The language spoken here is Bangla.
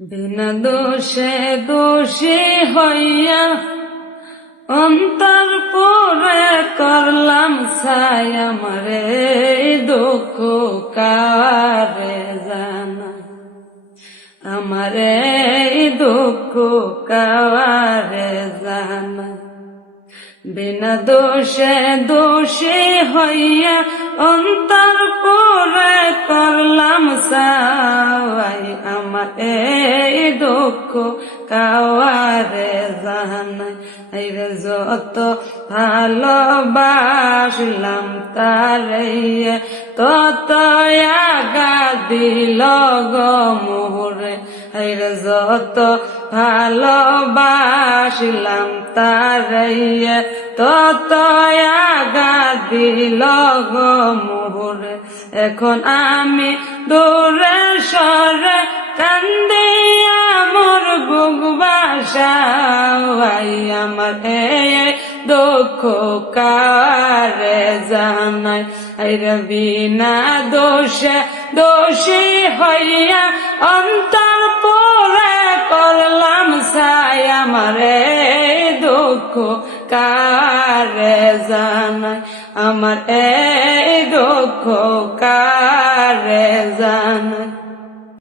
বিনা দোষে দোষী হইয়া অন্তর পরে করলাম ছাই, আমারে দুঃখ কারে জানা, আমারে দুঃখ কারে জানা। বিনা দোষে দোষী হইয়া অন্তর পরে করলাম ছাই, আমার এই দুঃখ কারে জানা। যত ভালোবাসলাম তারে তত আগা দিল গো মোরে, যত ভালোবাসলাম তারে তত আগা দিল গো মোরে। এখন আমি দূরে সরে কান্দি আমার বুক বাসাই, আমার এই দুঃখ কারে জানাই। বিনা দোষে দোষী হইয়া অন্তর পরে করলাম ছাই, আমার এই দুঃখ কারে জানাই, আমার এই দুঃখ কারে জানাই।